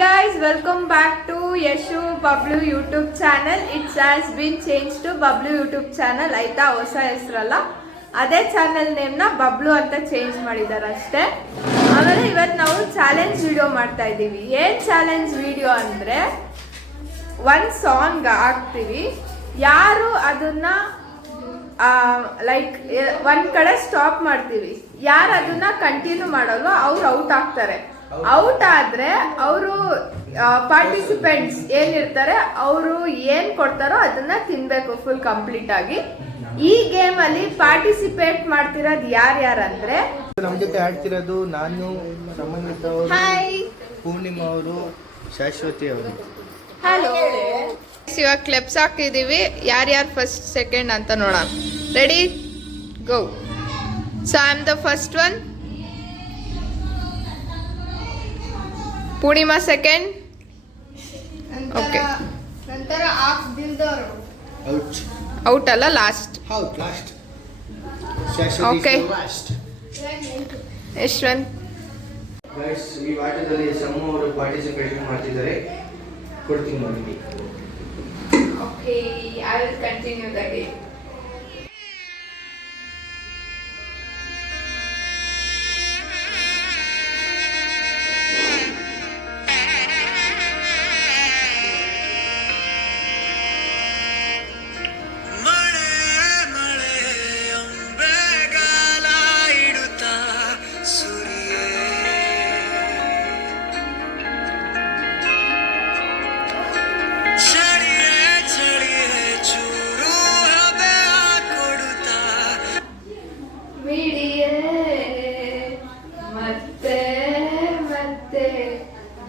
guys, welcome back to Yeshu Bablu YouTube channel. It has been changed to Bablu YouTube channel. ಆಯ್ತಾ ಹೊಸ ಹೆಸರಲ್ಲ, ಅದೇ channel ನೇಮ್ನ Bablu ಅಂತ change ಮಾಡಿದ್ದಾರೆ ಅಷ್ಟೇ. ಆಮೇಲೆ ಇವತ್ತು ನಾವು ಚಾಲೆಂಜ್ ವಿಡಿಯೋ ಮಾಡ್ತಾ ಇದ್ದೀವಿ. ಏನ್ ಚಾಲೆಂಜ್ ವಿಡಿಯೋ ಅಂದ್ರೆ ಒಂದು ಸಾಂಗ್ ಹಾಕ್ತೀವಿ, ಯಾರು ಅದನ್ನ ಲೈಕ್ ಒಂದ್ ಕಡೆ ಸ್ಟಾಪ್ ಮಾಡ್ತೀವಿ, ಯಾರು ಅದನ್ನ ಕಂಟಿನ್ಯೂ ಮಾಡಲ್ಲ ಅವ್ರು ಔಟ್ ಆಗ್ತಾರೆ. ಔಟ್ ಆದ್ರೆ ಅವರು ಪಾರ್ಟಿಸಿಪೆಂಟ್ಸ್ ಏನಿರ್ತಾರೆ ಅವರು ಏನ್ ಕೊಡ್ತಾರೋ ಅದನ್ನ ತಿನ್ಬೇಕು ಫುಲ್ ಕಂಪ್ಲೀಟ್ ಆಗಿ. ಈ ಗೇಮ್ ಅಲ್ಲಿ ಪಾರ್ಟಿಸಿಪೇಟ್ ಮಾಡ್ತಿರೋದು ಯಾರ್ಯಾರಂದ್ರೆ ನಮ್ಮ ಜೊತೆ ಆಡ್ತಿರೋದು ನಾನು, ಸಂಬಂಧಿತ ಪೂರ್ಣಿಮಾ ಅವರು, ಶಾಶ್ವತಿ ಅವರು. ಹಲೋ, ಇವಾಗ ಕ್ಲಿಪ್ಸ್ ಹಾಕಿದೀವಿ, ಯಾರ್ಯಾರು ಫಸ್ಟ್ ಸೆಕೆಂಡ್ ಅಂತ ನೋಡೋಣ. Ready go. So I am the first one, Purnima second. Okay, ನಂತರ ಆಫ್ ದಿಲ್ದವರು ಔಟ್. ಔಟ್ ಅಲ್ಲ, ಲಾಸ್ಟ್. ಹೌದು, last. Shashwati Okay. Last. Yashwant. Guys, ಈ ಆಟದಲ್ಲಿ ಸಮ್ಮು ಅವರು ಪಾರ್ಟಿಸಿಪೇಟ್ ಮಾಡ್ತಿದ್ದಾರೆ, ಕೊಡ್ತೀನಿ ನೋಡಿ. Okay, I will continue the game.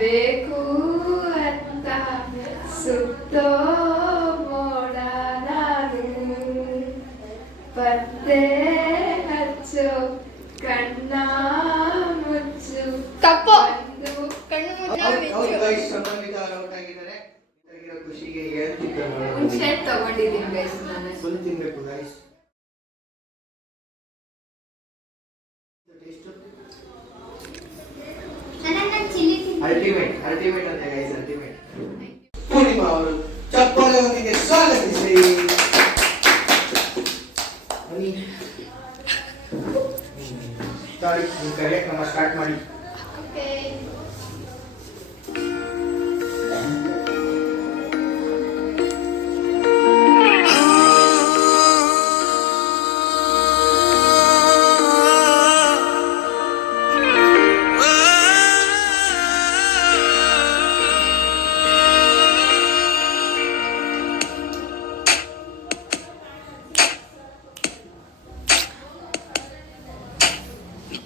ಬೇಕು ಅಂತ ಸುತ್ತೋ ಮೋಡ ನಾನು, ಪತ್ತೆ ಹಚ್ಚೋ ಕಣ್ಣ ಮುಚ್ಚು. ತಪ್ಪು. ಒಂದು ಕಣ್ಣು ಹೌದು ಗೈಸ್, ಸಂಬಂಧಿತ ಔಟ್ ಆಗಿದ್ದಾರೆ. ಖುಷಿಗೆ ಏನು ಚಿಕನ್ ಹುಣಸೆ ತಗೊಂಡಿದ್ದೀನಿ ಗೈಸ್ ನಾನು. ಫುಲ್ ತಿನ್ಬೇಕು ಗೈಸ್. ಅಲ್ಟಿಮೇಟ್ ಅಂತ ಗೈಸ್, ಅಲ್ಟಿಮೇಟ್. ಪೂರ್ಣಿಮಾ ಅವರು ಚಪ್ಪಾಳೆಯೊಂದಿಗೆ ಸ್ವಾಗತಿಸಿ. ನಿಮ್ಮ ಕಾರ್ಯಕ್ರಮ ಸ್ಟಾರ್ಟ್ ಮಾಡಿ.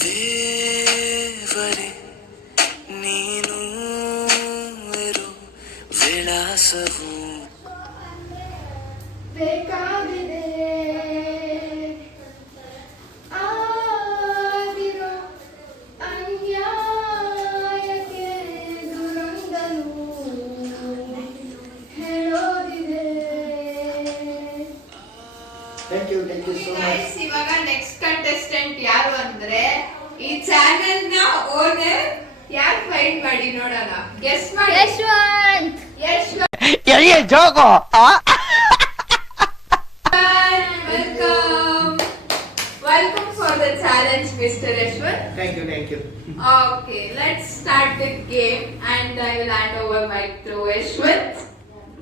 ದೇವರೇ ನೀನು ಇರು ವಿಳಾಸವು ಬೇಕಾಗಿದೆ ಆಗಿರೋ ಅನ್ಯಾಯಕ್ಕೆ ದುರಂದನು ಹೇಳೋದಿದೆ. Thank you so much. ಇವಾಗ ನೆಕ್ಸ್ಟ್ ಕಂಟೆಸ್ಟೆಂಟ್ ಯಾರು ಅಂದ್ರೆ ಈ ಚಾನೆಲ್ ನ ಓನರ್. ಯಾರು ಫೈಂಡ್ ಮಾಡಿ ನೋಡೋಣ, ಗೆಸ್ ಮಾಡಿ. Yashwant. Welcome for the challenge, Mr. Yashwant. Thank you. Okay, let's start the game and I will hand over mic to Yashwant.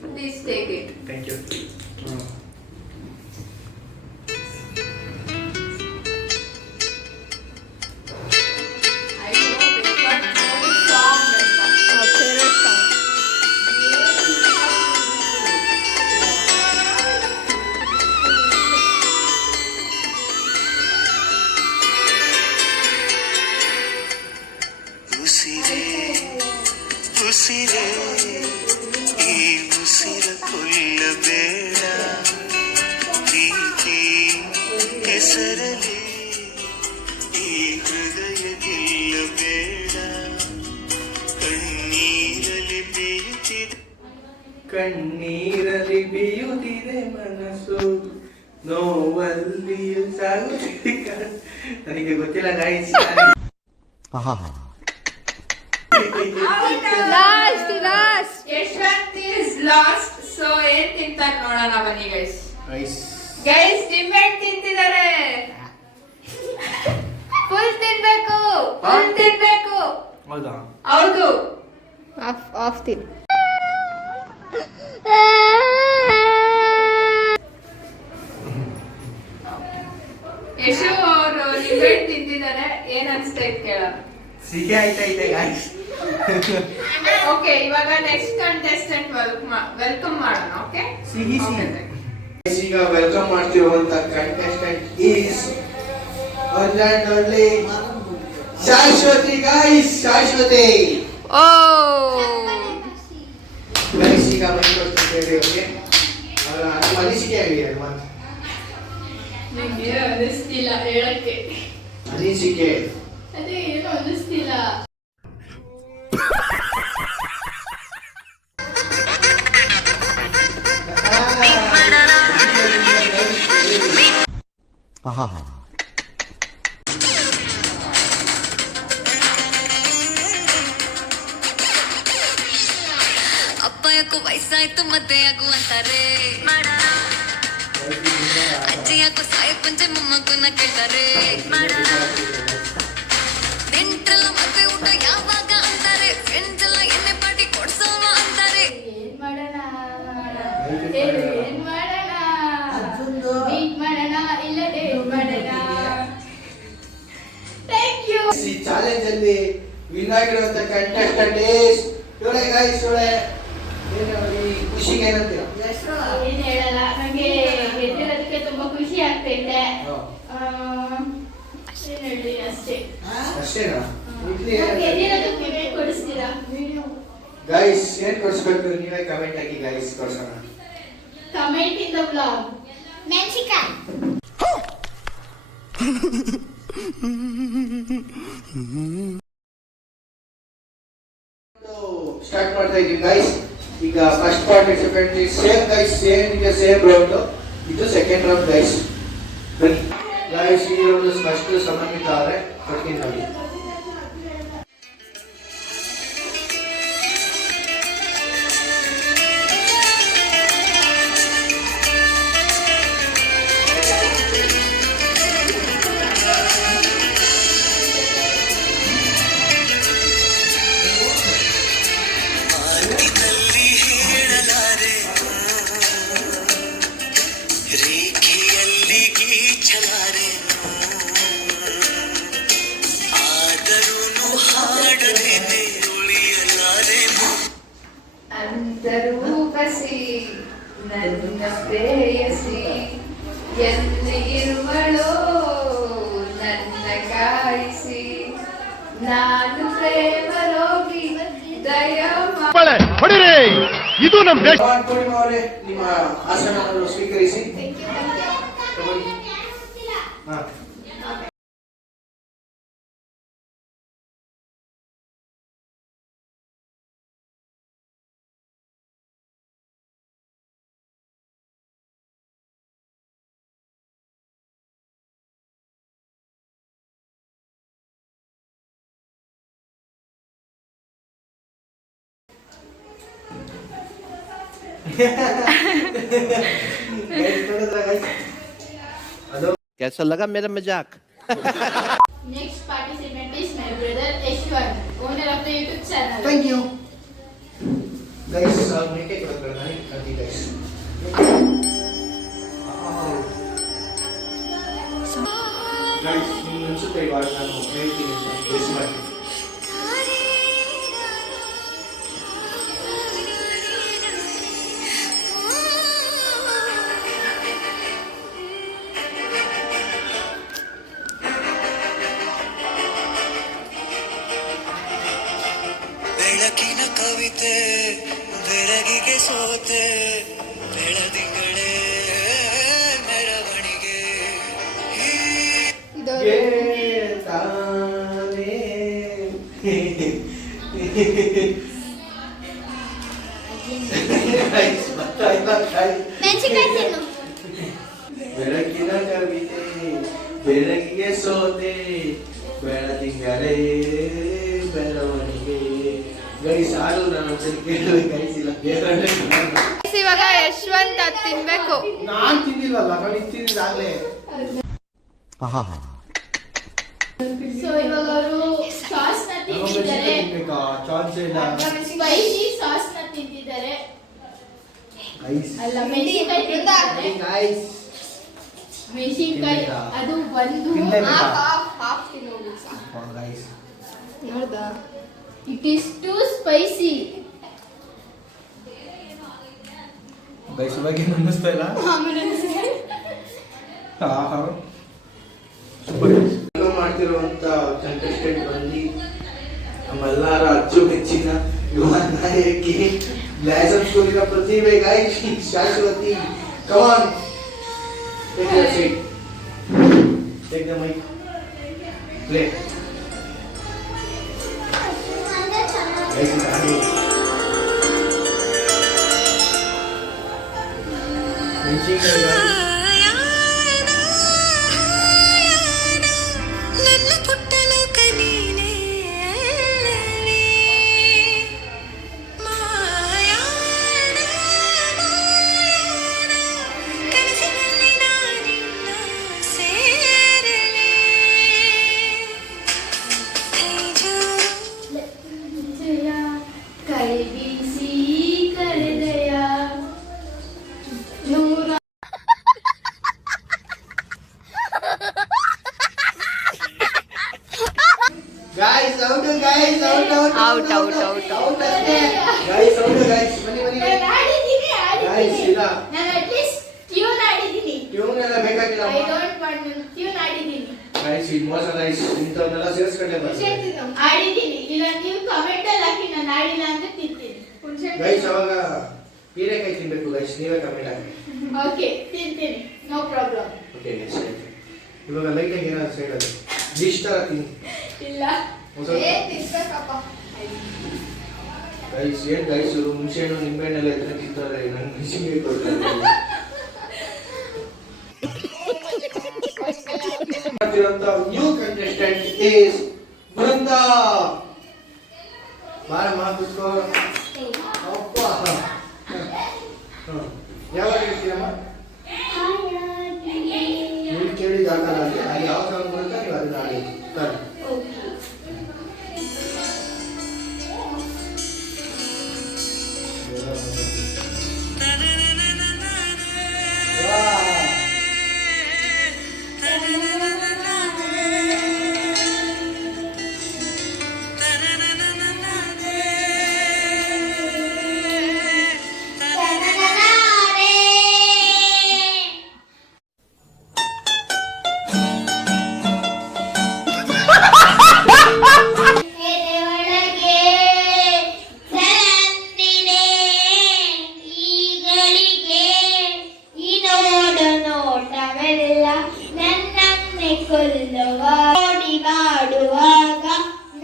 Please take it. Thank you. I know this one only song. favorite song. ಉಸಿರೇ ಈ ಉಸಿರ ಕೊಲ್ಲಬೇಡ, ಪ್ರೀತಿ ಹೆಸರಲಿ ಈ ಹೃದಯ ಗೆಲ್ಲಬೇಡ, ಕಣ್ಣೀರಲ್ಲಿ ಬೇಯುತ್ತಿದೆ ಮನಸ್ಸು, ನೋವಲ್ಲಿಯೂ ಸಾಗುತ್ತಿದೆ. ನನಗೆ ಗೊತ್ತಿಲ್ಲ ಗಾಯಿಸಿ. Last last. So ಏನ್ ತಿಂತಾರೆ ನೋಡೋಣ ಬನ್ನಿ ಗೈಸ್. ಗೈಸ್ ಗೈಸ್ ನಿಂಬೆಹಣ್ಣು ತಿಂತಿದ್ದಾರೆ. ಫುಲ್ ತಿನ್ಬೇಕು, ಫುಲ್ ತಿನ್ಬೇಕು. ಹೌದಾ? ಹೌದು. ಆಫ್ ತಿನ್. ಯಶು ಅವರು ನಿಂಬೆಹಣ್ಣು ತಿಂತಿದ್ದಾರೆ. ಏನ್ ಅನ್ಸ್ತಾ ಇತ್ತು ಕೇಳೋಣ. ಸಿಹಿ ಆಯ್ತೈತೆ ಗೈಸ್. ಓಕೆ, ಇವಾಗ ನೆಕ್ಸ್ಟ್ ಕಂಟೆಸ್ಟೆಂಟ್ ವೆಲ್ಕಮ್ ಮಾಡೋಣ. ಓಕೆ, ಸಿಹಿ ಸಿಹಿ. ಈಗ ವೆಲ್ಕಮ್ ಮಾಡ್ತಿರುವಂತ contestant is one and only Shashwati guys. Shashwati ಓ ಗೈಸ್ ಈಗ ಬಂದ್ಕೊಡ್ತಿದ್ದೇವೆ. ಓಕೆ, ಅವರ ಅನಿಸಿಕೆ ಆಗಿದೆ ಮತ್ತೆ ನಂಗೆ ಅನ್ನಿಸ್ತಿಲ್ಲ ಹೇಳಕ್ಕೆ. ಅನಿಸಿಕೆ. ಅದೇ ಏನು ಅನ್ನಿಸ್ತಿಲ್ಲ. ಅಪ್ಪ ಯಾಕೋ ವಯಸ್ಸಾಯ್ತು ಮತ್ತೆ ಯಾಕೋ ಅಂತಾರೆ, ಅಜ್ಜಿ ಯಾಕೋ ಸಾಯ ಪಂಚೆ ಮೊಮ್ಮಕ್ಕನ್ನ ಕೇಳ್ತಾರೆ, ನೆಂಟ್ರೆಲ್ಲ ಮದುವೆ ಊಟ ಯಾವಾಗ ಅಂತಾರೆ, ಫ್ರೆಂಡ್ಸ್ ಎಲ್ಲ ಎಣ್ಣೆ ಪಾರ್ಟಿ ಕೊಡ್ಸೋವ ಅಂತಾರೆ. ಏನ್ ಮಾಡೋಣ ಹೇಳು, ಏನ್ ಮಾಡೋಣ? ಮೀಟ್ ಮಾಡೋಣ ಇಲ್ಲ ಡೇಟ್ ಮಾಡೋಣ? Thank you. ಈ ಚಾಲೆಂಜ್ ಅಲ್ಲಿ ವಿನ್ ಆಗಿರುವಂತ ಕಂಟೆಸ್ಟೆಂಟ್ ಈಸ್ ಇವಳೆ ಗೈಸ್. ಇವಳೆ ಏನು ಈ ಖುಷಿಗೆ ಏನಂತೀರಾ? ಏನ್ ಹೇಳಲ್ಲ, ನಂಗೆ ಗೆದ್ದಿರೋದಕ್ಕೆ ತುಂಬಾ ಖುಷಿ ಆಗ್ತೈತೆ. ಏನ್ ಹೇಳಿ ಅಷ್ಟೇ. ಅಷ್ಟೇನಾ? ಗೆದ್ದಿರೋದಕ್ಕೆ ನೀವೇನ್ ಕೊಡಿಸ್ತೀರಾ? ಗೈಸ್ ಏನ್ ಕೊಡಿಸ್ಬೇಕು ನೀವೇ ಕಮೆಂಟ್ ಹಾಕಿ ಗೈಸ್, ಕೊಡ್ಸೋಣ. Comment in the blog. ಮೆಣಸಿನಕಾಯಿ. ಸ್ಟಾರ್ಟ್ ಮಾಡ್ತಾ ಇದೀವಿ ಗೈಸ್. ಈಗ first participant same guys, same ಈಗ ಸೇಮ್ ರೌಂಡ್. ಇದು ಸೆಕೆಂಡ್ ರೌಂಡ್ ಗೈಸ್. ಬನ್ನಿ ಗೈಸ್, ಈ ರೌಂಡ್ ಫಸ್ಟ್ ಸಮನ್ವಿತ ಆದ್ರೆ ಕೊಡ್ತೀನಿ ನೋಡಿ. ಮಾತಿನಲ್ಲಿ ಹೇಳಲಾರೆ, ರೇಖೆಯಲ್ಲಿ ಗೀಚಲಾರೆ, ಆದರೂ ಹಾಡದೆ ಉಳಿಯಲಾರೆ. ಅಂತರೂ ಬಸಿ ನನ್ನ ಪ್ರೇಯಸಿ ಎಲ್ಲಿ ಇರುವಳೋ ನನ್ನ ಕಾಯಿಸಿ, ನಾನು ಪ್ರೇಮ ರೋಗಿ ಹೊಡಿರಿ, ಇದು ನಮ್ಮ ದೇಶ. ಪೂರ್ಣಿಮಾ ಅವರೇ, ನಿಮ್ಮ ಆಸನವನ್ನು ಸ್ವೀಕರಿಸಿ. ತಗೊಳ್ಳಿ. ಹಾ. कैसा लगा मेरा मजाक? Next participant is my brother Ashwan, owner of the YouTube channel. Thank you. Guys, make it look nice. Thank you guys. Guys, ನೀವು ಅನ್ಸುತ್ತೆ ಇವಾಗ ನಾನು ಹೇಳ್ತೀನಿ ಅಂತ ಗೆಸ್ ಮಾಡಿ. ಬೆಳಕಿನ ಕವಿತೆ ಬೆಳಗಿಗೆ ಸೋತೆ, ಬೆಳದಿಂಗಳೇ ಮೆರವಣಿಗೆ. ಇದು ತಾನೇ ಮೆಣಸಿನಕಾಯಿ ತಿನ್ನು. ಬೆಳಕಿನ ಕವಿತೆ ಬೆಳಗಿಗೆ ಸೋತೆ, ಬೆಳದಿಂಗಳೇ ಬೆಳವಣಿಗೆ. ಗೈಸ್ ಆರು ನಾನು ಒಂದ್ಸರಿ ಕೇಳಿದ್ರೆ ಗೈಸ್ ಇಲ್ಲ ಬೇರೆ ಇವಾಗ ಯಶವಂತ್ ಅದ್ ತಿನ್ಬೇಕು. ನಾನ್ ತಿಂದಿಲ್ವಲ್ಲ ನಾನು ಇದು ತಿಂದಿದ್ದಾಗ್ಲೇ. ಸೊ ಇವಾಗ ಅವರು ಸಾಸ್ ನ ತಿಂತಿದ್ದಾರೆ, ಚಾನ್ಸ್ ಇಲ್ಲ ಸ್ಪೈಸಿ ಸಾಸ್ ನ ತಿಂತಿದ್ದಾರೆ. ಗೈಸ್ ಅಲ್ಲ ಮೆಣಸಿನಕಾಯಿ ತಿಂತಿದ್ದಾರೆ. ಗೈಸ್ ಮೆಣಸಿನಕಾಯಿ ಅದು ಒಂದು ಹಾಫ್ ತಿನ್ನೋದು ಗೈಸ್ ನೋಡ್ದಾ? It is too spicy. Guys ಇವಾಗ ಏನು ಅನ್ನಿಸ್ತಾ ಇಲ್ಲ. ಮಾಡ್ತಿರುವಂತ ಕಂಟೆಸ್ಟೆಂಟ್ ಬಂದು ನಮ್ಮೆಲ್ಲರ ಅಚ್ಚುಮೆಚ್ಚಿನ ಯುವ ನಾಯಕಿ ಬ್ಲಾಸಮ್ ಸ್ಕೂಲಿನ ಪ್ರತಿಭೆ guys Shashwati. Come on take your seat, take the mic, play. Guys ನನ್ನ ಪುಟ್ಟಲೋಕ ನೀನೇ ಅಲ್ಲವೇ? ಮಾಯಾಣ ಕನಸಿನಲ್ಲಿ ನಾನಿನ್ನ ಸೇರಲೇ. ಜಯ ಕೈ ಬೀಸಿ ಕರೆದಯ ನೂರ Guys, out, guys, out. Guys, out, guys. ಬನ್ನಿ. ನಾನು ಆಡಿದ್ದೀನಿ Guys, ಇಲ್ಲ. ನಾನು ಅಟ್ಲೀಸ್ಟ್ ಟ್ಯೂನ್ ಆಡಿದ್ದೀನಿ. ಟ್ಯೂನ್ ಎಲ್ಲ ಬೇಕಾಗಿಲ್ಲ. ಐ ಡೋಂಟ್ ವಾಂಟ್ ಟ್ಯೂನ್ ಆಡಿದ್ದೀನಿ. Guys, ಇದು ಮೋಸ guys. ಇಂಥವನ್ನೆಲ್ಲ ಸೇರಿಸ್ಕೊಂಡೆ ಬರ್ತೀನಿ. ಆಡಿದ್ದೀನಿ. ಇಲ್ಲ ನೀವು ಕಮೆಂಟ್ ಅಲ್ಲಿ ಹಾಕಿ ನಾನು ಆಡಿಲ್ಲ ಅಂದ್ರೆ ತಿಂತೀನಿ. Guys, ಅವಾಗ ಹೀರೆಕಾಯಿ ತಿನ್ಬೇಕು guys. ನೀವೇ ಕಮೆಂಟ್ ಹಾಕಿ. ಓಕೆ ತಿಂತೀನಿ, ನೋ ಪ್ರಾಬ್ಲಮ್. Okay guys. ಇವಾಗ ಲೈಟ್ ಆಗಿ ಏನಾದ್ರು ಸೈಡ್ ಅಲ್ಲಿ ಡಿಶ್ ತರ ತಿನ್ನಿ. ಇಲ್ಲ ತಿನ್ಬೇಕಪ್ಪ. ಗೈಸ್ ಏನ್ ಗೈಸ್ ಇವರು ಹುಣಸೆಹಣ್ಣು ನಿಂಬೆಹಣ್ಣೆಲ್ಲ ಎತ್ರ ತಿಂತಾರೆ, ನಂಗೆ ಮೆಣಸಿನ್ಕಾಯಿ ಕೊಡ್ತಾರೆ. New contestant is Brinda. ಬಾರಮ್ಮ ಕೂತ್ಕೋ. ಅಪ್ಪ ಯಾವಾಗ ಹೇಳ್ತೀರಮ್ಮ? ನೀವು ಕೇಳಿದ ಆಟದಲ್ಲಿ ಅಲ್ಲಿ ಯಾವ ಸಾಂಗ್ ಬರುತ್ತಾ ನೀವು ಅದನ್ನ ಆಡಿ. ಓಡಿ ಮಾಡುವಾಗ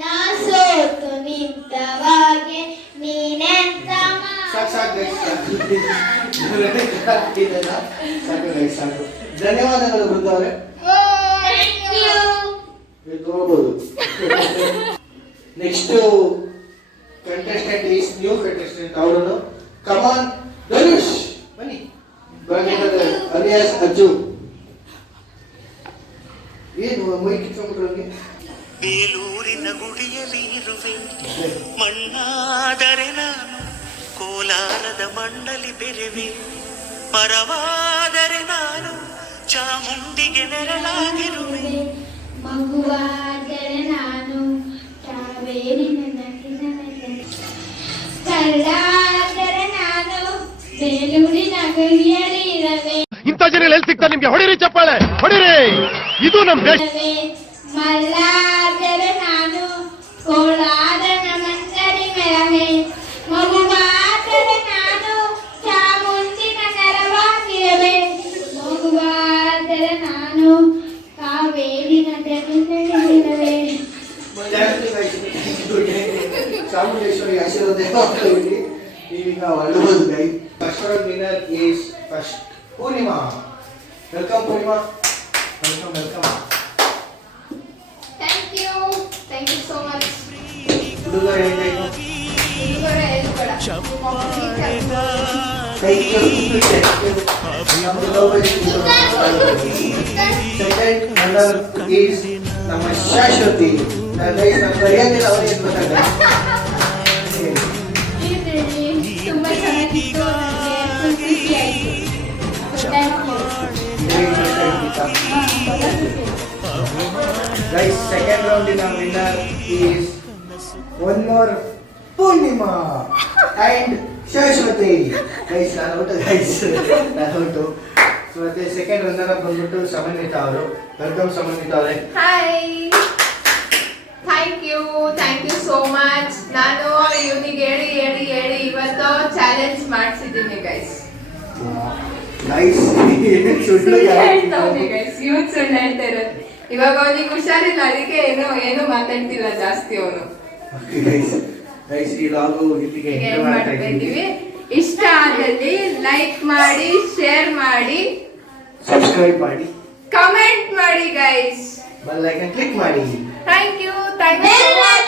ನಾ ಸೋತು ನಿಂತವಾಗೆ ನೀನೆಂತ ಸಾಕು ಧನ್ಯವಾದಗಳು ಬೃಂದ ಅವರೇ. ತಗೋಬಹುದು. Next contestant is new contestant. ಅವರನ್ನು ಕಮಾನ್ ಧನುಷ್ ಬನ್ನಿ. ಅಲಿಯಾಸ್ ಅಜ್ಜು. ಏನು ಮೈ ಕಿತ್ಕೊಂಡ್ಬಿಟ್ರೆ ಬೇಲೂರಿನ ಗುಡಿಯಲ್ಲಿ ಇರುವೆ ಮಣ್ಣಾದರೆ ನಾನು, ಕೋಲಾರದ ಮಣ್ಣಲ್ಲಿ ಬೆರೆವೆ ಮರವಾದರೆ ನಾನು, ಚಾಮುಂಡಿಗೆ ನೆರಳಾಗಿರುವೆ. ಮಗುವಾದರೆ ನಾನು ಕಾವೇರಿ ಕಳ್ಳಾದರೆ ನಾನು ಬೇಲೂರಿನ ಗಡಿಯಲ್ಲಿ ಇರವೆ. ಇಂಥ ಜನ ಎಲ್ಲಿ ಸಿಗ್ತಾರೆ ನಿಮ್ಗೆ? ಹೊಡಿರಿ ಚಪ್ಪಾಳೆ ಹೊಡಿರಿ, ಇದು ನಮ್ ದೇಶ. ಮಲ್ಲಾದರೆ ನಾನು ಕೋಲಾರದ ಮಂಜರಿ ಮೆರವೆ. ಮಗುವಾದರೆ ನಾನು ಚಾಮುಂಡಿನ ನೆರವಾಗಿರವೆ. ಮಗುವಾದರೆ ನಾನು ಕಾವೇರಿ ನದಿಯಲ್ಲಿರವೆ. ಚಾಮುಂಡೇಶ್ವರಿ ಆಶೀರ್ವಾದ ನೀವೀಗ ಒಳ್ಳೆಯದು guy. First round winner is first Purnima. Welcome Purnima. Welcome. Thank you so much. ಹುಡುಗ ಹೇಗಾಯ್ತು? ಸೆಕೆಂಡ್ ರನ್ನರ್ ಈಸ್ ನಮ್ಮ ಶಾಶ್ವತಿ. ಗೈಸ್ ನಮ್ಮ ಕರೆಯೋದಿಲ್ಲ, ಅವ್ರು ಏನು ಗೊತ್ತಾಗ. ತುಂಬಾ ಚೆನ್ನಾಗಿತ್ತು, ನನಗೆ full ಖುಷಿ ಆಯ್ತು. Thank you. ಗೈಸ್ ಸೆಕೆಂಡ್ ರೌಂಡಿನ winner is one more Purnima and Shashwati. Guys ನಾನು ಔಟು. ಮತ್ತೆ ಸೆಕೆಂಡ್ ರನ್ನರ್ ಬಂದ್ಬಿಟ್ಟು ಸಮನ್ವಿತ ಅವರು. ವೆಲ್ಕಮ್ ಸಮನ್ವಿತ ಅವರೇ. Hi, thank you so much. ನಾನು ಇವನಿಗೆ ಹೇಳಿ ಇವತ್ತು ಚಾಲೆಂಜ್ ಮಾಡಿಸಿದ್ದೀನಿ ಗೈಸ್. ಗೈಸ್ ಸುಳ್ಳು ಹೇಳ್ತಾವ್ನಿ ಗೈಸ್, ಇವತ್ತು ಸುಳ್ಳು ಹೇಳ್ತಾ ಇರೋದು. ಇವಾಗ ಅವನಿಗೆ ಹುಷಾರಿಲ್ಲ, ಅದಕ್ಕೆ ಏನು ಮಾತಾಡ್ತಿಲ್ಲ ಜಾಸ್ತಿ ಅವನು. ಗೈಸ್ ಈ ಲಾಗು ಇಲ್ಲಿಗೆ ಏನ್ ಮಾಡ್ತಾ ಇದ್ದೀವಿ. ಇಷ್ಟ ಆದಲ್ಲಿ ಲೈಕ್ ಮಾಡಿ, ಶೇರ್ ಮಾಡಿ, ಸಬ್ಸ್ಕ್ರೈಬ್ ಮಾಡಿ, ಕಮೆಂಟ್ ಮಾಡಿ ಗೈಸ್. ಬೆಲ್ ಐಕಾನ್ ಕ್ಲಿಕ್ ಮಾಡಿ. Thank you so much.